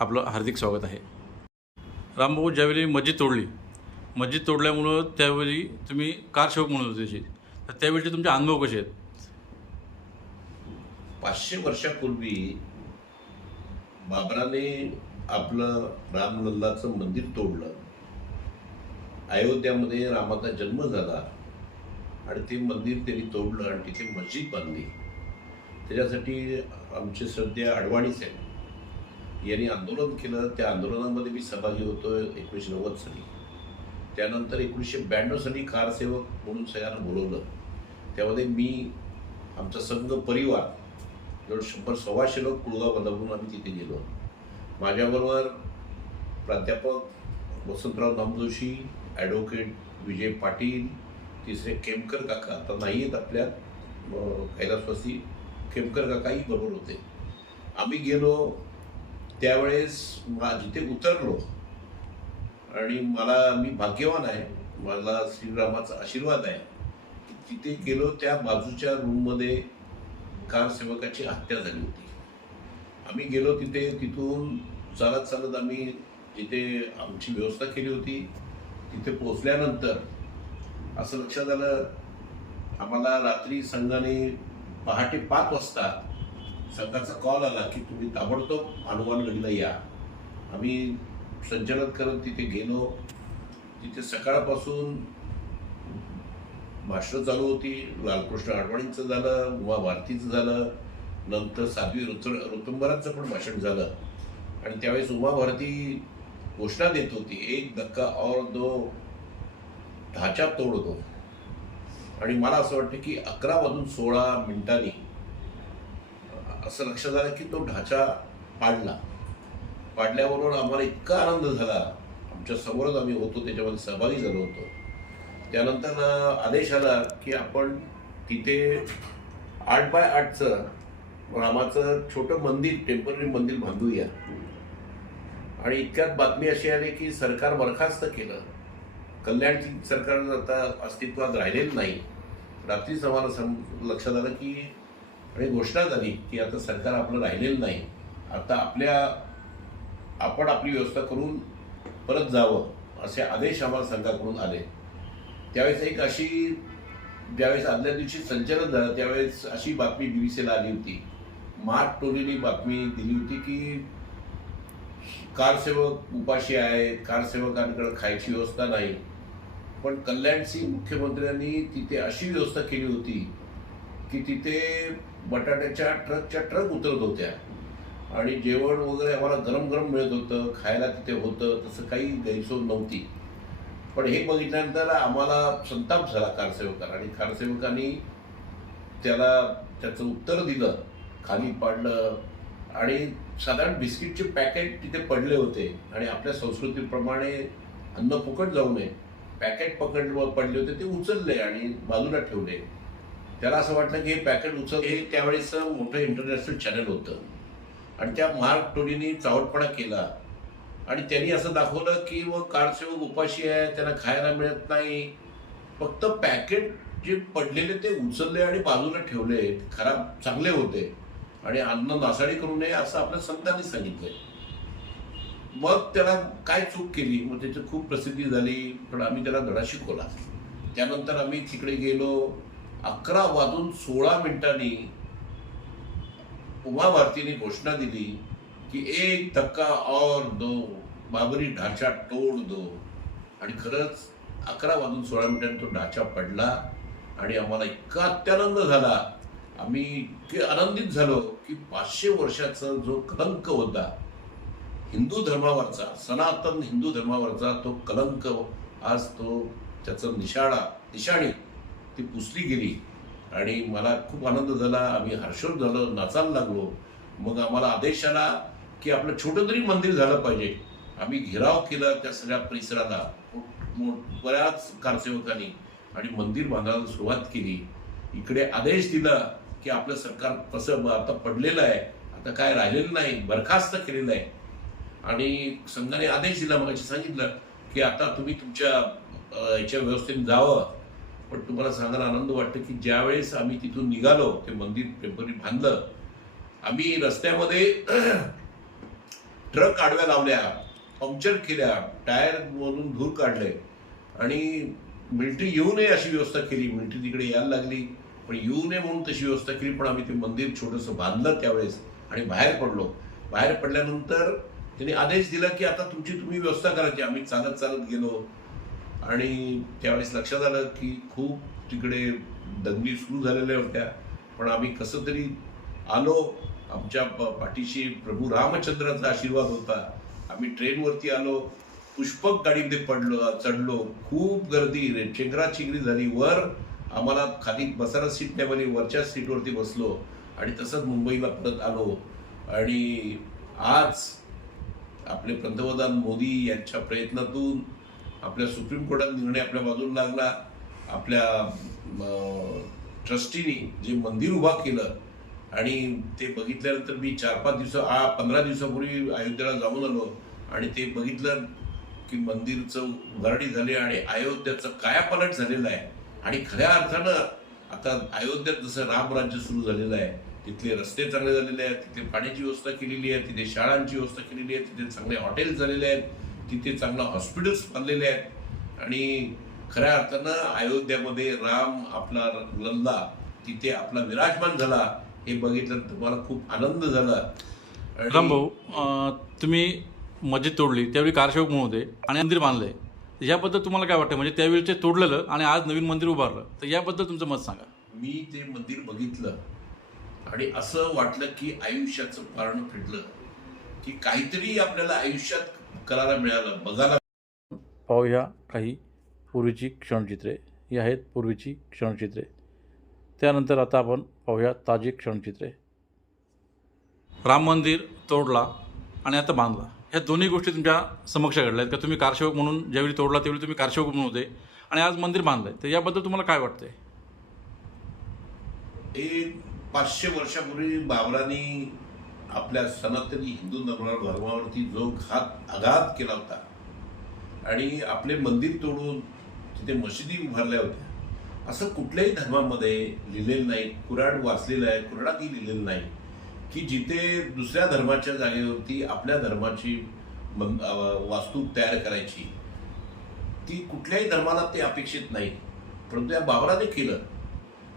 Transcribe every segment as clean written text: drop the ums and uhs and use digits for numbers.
आपलं हार्दिक स्वागत आहे. रामभाऊ ज्यावेळी मस्जिद तोडल्यामुळं त्यावेळी तुम्ही कारसेवक म्हणून होते त्याची, तर त्यावेळीचे तुमचे अनुभव कसे आहेत? 500 वर्षापूर्वी बाबराने आपलं रामलल्लाचं मंदिर तोडलं. अयोध्यामध्ये रामाचा जन्म झाला आणि ते मंदिर त्यांनी तोडलं आणि तिथे मस्जिद बांधली. त्याच्यासाठी आमचे श्रद्धेय अडवाणी साहेब यांनी आंदोलन केलं. त्या आंदोलनामध्ये मी सहभागी होतो 1990 साली. त्यानंतर 1992 साली कारसेवक म्हणून सगळ्यांना बोलवलं. त्यामध्ये मी, आमचा संघ परिवार जवळ 100-125 लोक कुळगाव बंधावरून आम्ही तिथे गेलो. माझ्याबरोबर प्राध्यापक वसंतराव नामजोशी, ॲडव्होकेट विजय पाटील, तिसरे केमकर काका, आता नाही आहेत आपल्या कैलासवासी, केमकर काकाही बरोबर होते. आम्ही गेलो त्यावेळेस जिथे उतरलो आणि मी भाग्यवान आहे, मला श्रीरामाचा आशीर्वाद आहे. तिथे गेलो, त्या बाजूच्या रूममध्ये कारसेवकाची हत्या झाली होती. आम्ही गेलो तिथून चालत आम्ही जिथे आमची व्यवस्था केली होती तिथे पोचल्यानंतर असं लक्षात आलं, आम्हाला रात्री संघाने पहाटे 5 वाजता संघाचा कॉल आला की तुम्ही ताबडतोब हनुमान गडीला या. आम्ही संचलन करत तिथे गेलो. तिथे सकाळपासून भाषणं चालू होती. लालकृष्ण अडवाणींचं झालं, उमा भारतीचं झालं, नंतर साध्वी ऋतुंबरांचं पण भाषण झालं. आणि त्यावेळेस उमा भारती घोषणा देत होती, एक धक्का और दो, ढाचा तोड दो. आणि मला असं वाटतं की 11:16 असं लक्षात आलं की तो ढाचा पाडल्याबरोबर आम्हाला इतका आनंद झाला. आमच्या समोरच आम्ही होतो, त्याच्यामध्ये सहभागी झालो होतो. त्यानंतर आदेश आला की आपण तिथे 8x8चं रामाचं छोटं मंदिर, टेम्पररी मंदिर बांधूया. आणि इतक्यात बातमी अशी आली की सरकार बरखास्त केलं. कल्याणची सरकार आता अस्तित्वात राहिलेलं नाही. रात्रीच आम्हाला लक्षात आलं की आणि घोषणा झाली की आता सरकार आपलं राहिलेलं नाही, आता आपण आपली व्यवस्था करून परत जावं, असे आदेश आम्हाला संघाकडून आले. त्यावेळेस ज्यावेळेस आदल्या दिवशी संचलन झालं त्यावेळेस अशी बातमी BBC ला आली होती. मार्क टोलीने बातमी दिली होती की कारसेवक उपाशी आहेत, कारसेवकांकडे खायची व्यवस्था नाही. पण कल्याण सिंग मुख्यमंत्र्यांनी तिथे अशी व्यवस्था केली होती की तिथे बटाट्याच्या ट्रक उतरत होत्या आणि जेवण वगैरे आम्हाला गरम मिळत होतं, खायला तिथे होतं, तसं काही गैरसोय नव्हती. पण हे बघितल्यानंतर आम्हाला संताप झाला कारसेवकांना. आणि कारसेवकांनी त्याचं उत्तर दिलं, खाली पाडलं. आणि साधारण बिस्किटचे पॅकेट तिथे पडले होते आणि आपल्या संस्कृतीप्रमाणे अन्न फुकट जाऊ नये, पॅकेट पडले होते, ते उचलले आणि बाजूला ठेवले. त्याला असं वाटलं की हे पॅकेट हे त्यावेळेस मोठं इंटरनॅशनल चॅनल होतं आणि त्या मार्क टोलीने चावटपणा केला आणि त्यांनी असं दाखवलं की कारसेवक उपाशी आहे, त्यांना खायला मिळत नाही. फक्त पॅकेट जे पडलेले ते उचलले आणि बाजूला ठेवले, खराब चांगले होते आणि अन्न नासाडी करू नये असं आपल्या संतांनी सांगितलंय. मग त्याला काय चूक केली, मग त्याची खूप प्रसिद्धी झाली, पण आम्ही त्याला धडा शिकवला. त्यानंतर आम्ही तिकडे गेलो. 11:16 उमा भारतीने घोषणा दिली की एक धक्का और दो, बाबरी ढाचा तोड दो. आणि खरंच 11:16 तो ढाचा पडला आणि आम्हाला इतका अत्यानंद झाला, आम्ही इतके आनंदित झालो की 500 वर्षाचा जो कलंक होता हिंदू धर्मावरचा, सनातन हिंदू धर्मावरचा तो कलंक, आज त्याचं निशाणी ती पुसली गेली. आणि मला खूप आनंद झाला. आम्ही हर्षोद झालो, नाचायला लागलो. मग आम्हाला आदेश आला की आपलं छोटं तरी मंदिर झालं पाहिजे. आम्ही घेराव केला त्या सगळ्या परिसराला बऱ्याच कारसेवकांनी आणि मंदिर बांधायला सुरुवात केली. इकडे आदेश दिला की आपलं सरकार कसं आता पडलेलं आहे, आता काय राहिलेलं नाही, बरखास्त केलेलं आहे. आणि संघाने आदेश दिला, मग सांगितलं की आता तुम्ही तुमच्या याच्या व्यवस्थेने जावं. पण तुम्हाला सांगायला आनंद वाटतं की ज्यावेळेस आम्ही तिथून निघालो, ते मंदिर टेम्पररी बांधलं, आम्ही रस्त्यामध्ये ट्रक आडव्या लावल्या, पंक्चर केल्या, टायरमधून धूर काढले आणि मिलिटरी येऊ नये अशी व्यवस्था केली. मिलिटरी तिकडे यायला लागली पण येऊ नये म्हणून तशी व्यवस्था केली. पण आम्ही ते मंदिर छोटंसं बांधलं त्यावेळेस आणि बाहेर पडलो. बाहेर पडल्यानंतर त्यांनी आदेश दिला की आता तुम्ही व्यवस्था करायची. आम्ही चालत चालत गेलो आणि त्यावेळेस लक्षात आलं की खूप तिकडे दंगली सुरू झालेल्या होत्या. पण आम्ही कसं तरी आलो. आमच्या पाठीशी प्रभू रामचंद्राचा आशीर्वाद होता. आम्ही ट्रेनवरती आलो, पुष्पक गाडीमध्ये चढलो. खूप गर्दी, चेंगराचेंगरी झाली. वर आम्हाला खाली बसायला सीट नाही मिळाली, वरच्या सीटवरती बसलो आणि तसंच मुंबईला परत आलो. आणि आज आपले पंतप्रधान मोदी यांच्या प्रयत्नातून आपल्या सुप्रीम कोर्टात निर्णय आपल्या बाजूला लागला. आपल्या ट्रस्टीनी जे मंदिर उभा केलं आणि ते बघितल्यानंतर मी 15 दिवसापूर्वी अयोध्येला जाऊन आलो आणि ते बघितलं की मंदिरचं उभारणी झाली आणि अयोध्येचं कायापालट झालेलं आहे. आणि खऱ्या अर्थानं आता अयोध्येत जसं रामराज्य सुरू झालेलं आहे, तिथले रस्ते चांगले झालेले आहेत, तिथे पाण्याची व्यवस्था केलेली आहे, तिथे शाळांची व्यवस्था केलेली आहे, तिथे चांगले हॉटेल्स झालेले आहेत, तिथे चांगलं हॉस्पिटल्स बांधलेले आहेत. आणि खऱ्या अर्थानं अयोध्यामध्ये राम आपला लल्ला तिथे आपला विराजमान झाला हे बघितल्यानंतर मला खूप आनंद झाला. रामभाऊ, तुम्ही मस्जिद तोडली त्यावेळी कारसेवक म्हणून होते आणि मंदिर बांधलंय, याबद्दल तुम्हाला काय वाटतं? म्हणजे त्यावेळी तोडलेलं आणि आज नवीन मंदिर उभारलं, तर याबद्दल तुमचं मत सांगा. मी ते मंदिर बघितलं आणि असं वाटलं की आयुष्याचं पारणं फिरलं, की काहीतरी आपल्याला आयुष्यात करायला मिळालं, बघायला. पाहूया काही पूर्वीची क्षणचित्रे. ही आहेत पूर्वीची क्षणचित्रे. त्यानंतर आता आपण पाहूया ताजी क्षणचित्रे. राम मंदिर तोडला आणि आता बांधला, ह्या दोन्ही गोष्टी तुमच्या समक्ष घडल्या आहेत का? तुम्ही कारसेवक म्हणून ज्यावेळी तोडला त्यावेळी तुम्ही कारसेवक म्हणून होते आणि आज मंदिर बांधलंय, तर याबद्दल तुम्हाला काय वाटतंय? 500 वर्षापूर्वी बाबरांनी आपल्या सनातनी हिंदू धर्मावरती जो आघात केला होता आणि आपले मंदिर तोडून तिथे मशिदी उभारल्या होत्या, असं कुठल्याही धर्मामध्ये लिहिलेलं नाही. कुराण वाचलेलं आहे, कुराणातही लिहिलेलं नाही की जिथे दुसऱ्या धर्माच्या जागेवरती आपल्या धर्माची वास्तू तयार करायची. ती कुठल्याही धर्माला ते अपेक्षित नाही, परंतु या बाबराने केलं.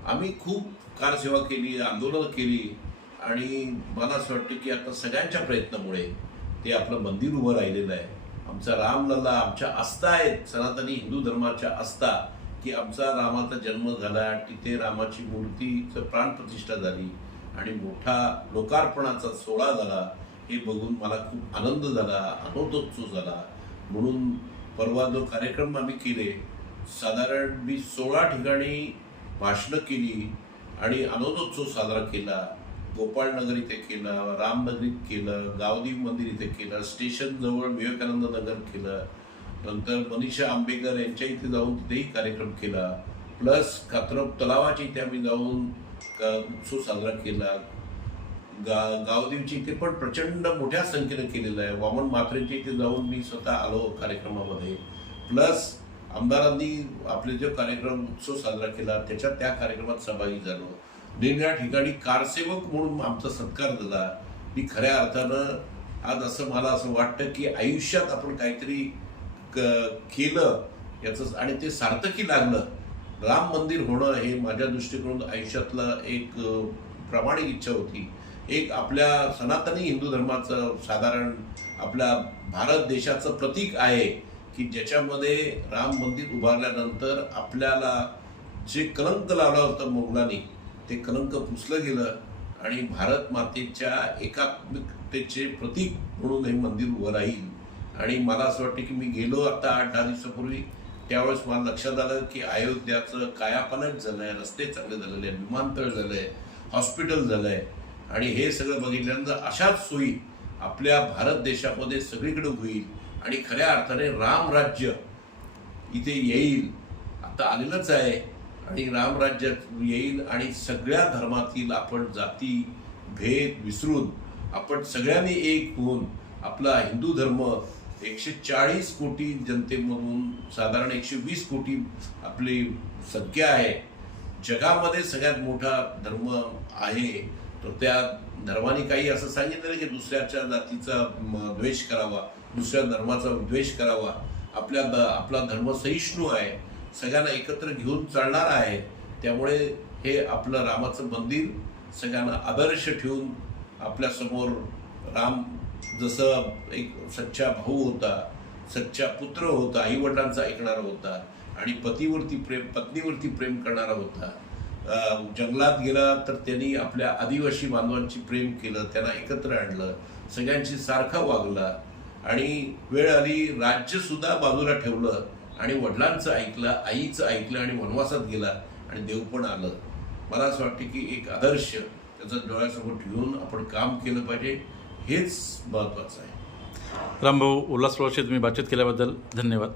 आम्ही खूप कारसेवा केली, आंदोलनं केली आणि मला असं वाटतं की आता सगळ्यांच्या प्रयत्नामुळे ते आपलं मंदिर उभं राहिलेलं आहे. आमचा रामलल्ला, आमच्या आस्था आहेत, सनातनी हिंदू धर्माच्या आस्था, की आमचा रामाचा जन्म झाला, तिथे रामाची मूर्तीचं प्राणप्रतिष्ठा झाली आणि मोठा लोकार्पणाचा सोहळा झाला. हे बघून मला खूप आनंद झाला, आनंदोत्सव झाला. म्हणून परवा जो कार्यक्रम आम्ही केले, साधारण मी 16 ठिकाणी भाषणं केली आणि आनंदोत्सव साजरा केला. गोपाळनगर इथे केला, रामनगरीत केलं, गावदेवी मंदिर इथे केलं, स्टेशनजवळ विवेकानंद नगर केलं, नंतर मनीषा आंबेकर यांच्या इथे जाऊन तिथेही कार्यक्रम केला, प्लस कात्रप तलावाच्या इथे आम्ही जाऊन उत्सव साजरा केला. गावदेवीच्या इथे पण प्रचंड मोठ्या संख्येनं केलेलं आहे. वामन म्हात्रेंच्या इथे जाऊन मी स्वतः आलो कार्यक्रमामध्ये, प्लस आमदारांनी आपले जो कार्यक्रम उत्सव साजरा केला त्या कार्यक्रमात सहभागी झालो. वेगवेगळ्या ठिकाणी कारसेवक म्हणून आमचा सत्कार झाला. मी खऱ्या अर्थानं आज मला असं वाटतं की आयुष्यात आपण काहीतरी केलं याचं आणि ते सार्थकी लागलं. राम मंदिर होणं हे माझ्या दृष्टिकोनातून आयुष्यातलं एक प्रामाणिक इच्छा होती. एक आपल्या सनातनी हिंदू धर्माचं साधारण आपल्या भारत देशाचं प्रतीक आहे की ज्याच्यामध्ये राम मंदिर उभारल्यानंतर आपल्याला जे कलंक लावलं होतं मोगलांनी, ते कलंक पुसलं गेलं आणि भारत मातेच्या एकात्मिकतेचे प्रतीक म्हणून हे मंदिर उभं राहील. आणि मला असं वाटतं की मी गेलो आता 8-10 दिवसापूर्वी, त्यावेळेस मला लक्षात आलं की अयोध्याचं कायापालट झालं आहे, रस्ते चांगले झालेले आहेत, विमानतळ झालं आहे, हॉस्पिटल झालं आहे. आणि हे सगळं बघितल्यानंतर अशाच सोयी आपल्या भारत देशामध्ये सगळीकडे होईल आणि खऱ्या अर्थाने रामराज्य इथे येईल. आता आलेलंच आहे आणि रामराज्य येईल आणि सगळ्या धर्मातील आपण जाती भेद विसरून आपण सगळ्यांनी एक होऊन आपला हिंदू धर्म 140 कोटी जनतेमधून साधारण 120 कोटी आपली संख्या आहे. जगामध्ये सगळ्यात मोठा धर्म आहे तर त्या धर्माने काही असं सांगितलं नाही की दुसऱ्याच्या जातीचा द्वेष करावा, दुसऱ्या धर्माचा द्वेष करावा. आपला धर्म सहिष्णू आहे, सगळ्यांना एकत्र घेऊन चालणारा आहे. त्यामुळे हे आपलं रामाचं मंदिर सगळ्यांना आदर्श ठेवून आपल्यासमोर राम जसं एक सच्चा भाऊ होता, सच्चा पुत्र होता, आईवडिलांचा ऐकणारा होता आणि पत्नीवरती प्रेम करणारा होता. जंगलात गेला तर त्यांनी आपल्या आदिवासी बांधवांची प्रेम केलं, त्यांना एकत्र आणलं, सगळ्यांशी सारखा वागला आणि वेळ आली राज्यसुद्धा बाजूला ठेवलं आणि वडिलांचं ऐकलं, आईचं ऐकलं आणि वनवासात गेला आणि देव पण आलं. मला असं वाटतं की एक आदर्श त्याचा डोळ्यासमोर ठेवून आपण काम केलं पाहिजे, हेच महत्त्वाचं आहे. रामभाऊ, उल्हासभाऊशी तुम्ही बातचीत केल्याबद्दल धन्यवाद.